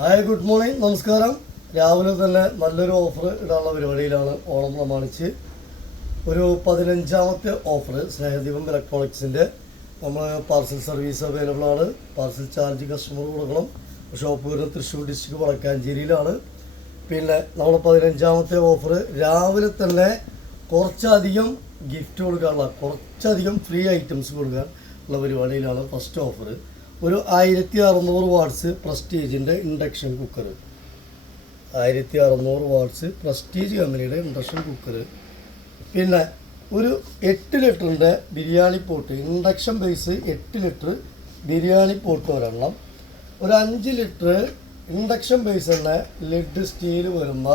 Hi good morning. നമസ്കാരം. രാവിലെ തന്നെ നല്ലൊരു ഓഫർ ഇടാനുള്ള പരിപാടിയിലാണ് ഓണം പ്രമാണിച്ച്. ഒരു പതിനഞ്ചാമത്തെ ഓഫർ സ്നേഹദീപം ഇലക്ട്രോണിക്സിന്റെ നമ്മൾ പാർസൽ സർവീസ് അവൈലബിൾ ആണ്. പാർസൽ ചാർജ് കസ്റ്റമർ കൊടുക്കണം. ഷോപ്പ് വരുന്നത് തൃശ്ശൂർ ഡിസ്ട്രിക്ട് വടക്കാഞ്ചേരിയിലാണ്. പിന്നെ നമ്മൾ പതിനഞ്ചാമത്തെ ഓഫർ രാവിലെ തന്നെ കുറച്ചധികം ഗിഫ്റ്റ് കൊടുക്കാനുള്ള കുറച്ചധികം ഫ്രീ ഐറ്റംസ് കൊടുക്കാൻ ഉള്ള പരിപാടിയിലാണ് ഫസ്റ്റ് ഓഫർ ഒരു ആയിരത്തി അറുന്നൂറ് വാട്ട്സ് പ്രസ്റ്റീജിന്റെ ഇൻഡക്ഷൻ കുക്കർ ആയിരത്തി അറുന്നൂറ് വാട്ട്സ് പ്രസ്റ്റീജ് കമ്പനിയുടെ ഇൻഡക്ഷൻ കുക്കർ പിന്നെ ഒരു എട്ട് ലിറ്ററിന്റെ ബിരിയാണി പോട്ട് ഇൻഡക്ഷൻ ബേസ് എട്ട് ലിറ്റർ ബിരിയാണി പോട്ട് ഒരെണ്ണം. ഒരു അഞ്ച് ലിറ്റർ ഇൻഡക്ഷൻ ബേസ് തന്നെ ലെഡ് സ്റ്റീൽ വരുന്ന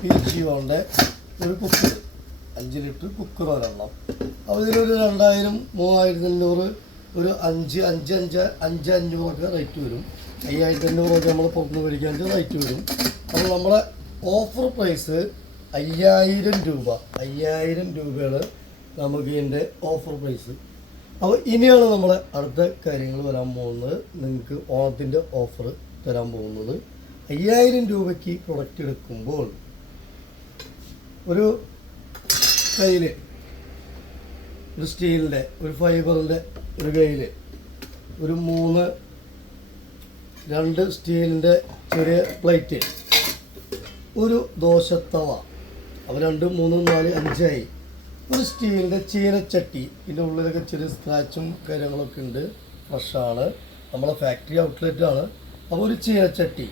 പി ജിയോന്റെ ഒരു കുക്കർ അഞ്ച് ലിറ്റർ കുക്കർ ഒരെണ്ണം. അപ്പോൾ ഇതിലൊരു രണ്ടായിരം മൂവായിരത്തി അഞ്ഞൂറ് ഒരു അഞ്ച് അഞ്ച് അഞ്ച് അഞ്ച് അഞ്ഞൂറൊക്കെ റേറ്റ് വരും. അയ്യായിരത്തി അഞ്ഞൂറൊക്കെ നമ്മൾ പുറത്തുനിന്ന് മേടിക്കാൻ റേറ്റ് വരും. അപ്പോൾ നമ്മളെ ഓഫർ പ്രൈസ് അയ്യായിരം രൂപ അയ്യായിരം രൂപയാണ് നമുക്ക് ഇതിന്റെ ഓഫർ പ്രൈസ് അപ്പോൾ ഇനിയാണ് നമ്മളെ അടുത്ത കാര്യങ്ങൾ വരാൻ പോകുന്നത്. നിങ്ങൾക്ക് ഓണത്തിന്റെ ഓഫർ തരാൻ പോകുന്നത്. അയ്യായിരം രൂപയ്ക്ക് പ്രൊഡക്റ്റ് എടുക്കുമ്പോൾ ഒരു കയ്യിൽ ഒരു സ്റ്റീലിന്റെ ഒരു ഫൈബറിന്റെ ഒരു കയ്യിൽ ഒരു മൂന്ന് രണ്ട് സ്റ്റീലിന്റെ ചെറിയ പ്ലേറ്റ്. ഒരു ദോശത്തവ. അവ രണ്ട് മൂന്ന് നാല് അഞ്ചായി. ഒരു സ്റ്റീലിന്റെ ചീനച്ചട്ടി. ഇതിന്റെ ഉള്ളിലൊക്കെ ചെറിയ സ്ക്രാച്ചും കാര്യങ്ങളൊക്കെ ഉണ്ട്. ഫ്രഷാണ് നമ്മളെ ഫാക്ടറി ഔട്ട്ലെറ്റാണ് അപ്പോൾ ഒരു ചീനച്ചട്ടി.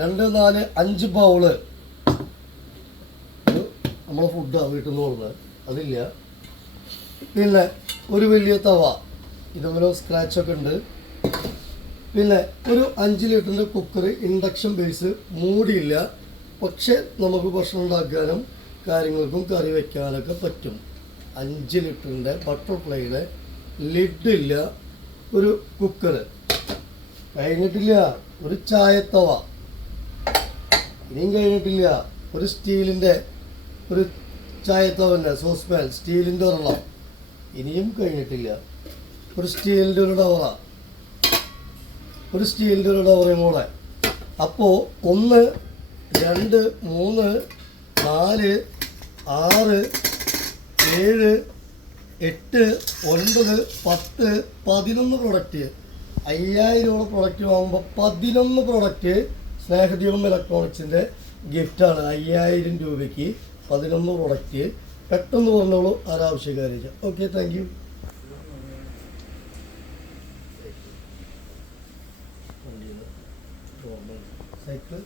രണ്ട് നാല് അഞ്ച് ബൗൾ നമ്മളെ ഫുഡാണ് വീട്ടിൽ നിന്ന് കൊടുക്കുന്നത് അതില്ല. പിന്നെ ഒരു വലിയ തവ. ഇതുപോലെ സ്ക്രാച്ചൊക്കെ ഉണ്ട്. പിന്നെ ഒരു അഞ്ച് ലിറ്ററിന്റെ കുക്കർ ഇൻഡക്ഷൻ ബേസ് മൂടിയില്ല. പക്ഷെ നമുക്ക് ഭക്ഷണം ഉണ്ടാക്കാനും കാര്യങ്ങൾക്കും കറി വയ്ക്കാനൊക്കെ പറ്റും. അഞ്ച് ലിറ്ററിന്റെ ബട്ടർഫ്ലൈയുടെ ലിഡില്ല ഒരു കുക്കർ കഴിഞ്ഞിട്ടില്ല. ഒരു ചായത്തവ. ഇനിയും കഴിഞ്ഞിട്ടില്ല. ഒരു സ്റ്റീലിന്റെ ഒരു ചായത്തവന്റെ സോസ്പാൻ സ്റ്റീലിന്റെ ഒരെണ്ണം. ഇനിയും കഴിഞ്ഞിട്ടില്ല. ഒരു സ്റ്റീലിന്റെ ഒരു ഡവറ ഒരു സ്റ്റീലിന്റെ ഒരു ഡവറയും കൂടെ. അപ്പോൾ ഒന്ന് രണ്ട് മൂന്ന് നാല് ആറ് ഏഴ് എട്ട് ഒൻപത് പത്ത് പതിനൊന്ന് പ്രൊഡക്റ്റ് അയ്യായിരം രൂപ പ്രൊഡക്റ്റ് വാങ്ങുമ്പോൾ പതിനൊന്ന് പ്രൊഡക്റ്റ് സ്നേഹദീപം ഇലക്ട്രോണിക്സിന്റെ ഗിഫ്റ്റാണ് അയ്യായിരം രൂപയ്ക്ക് പതിനൊന്ന് പ്രൊഡക്റ്റ് പെട്ടെന്ന് പറഞ്ഞോളൂ ആരാവശ്യക്കാരില്ല ഓക്കെ താങ്ക് യു സൈക്കിൾ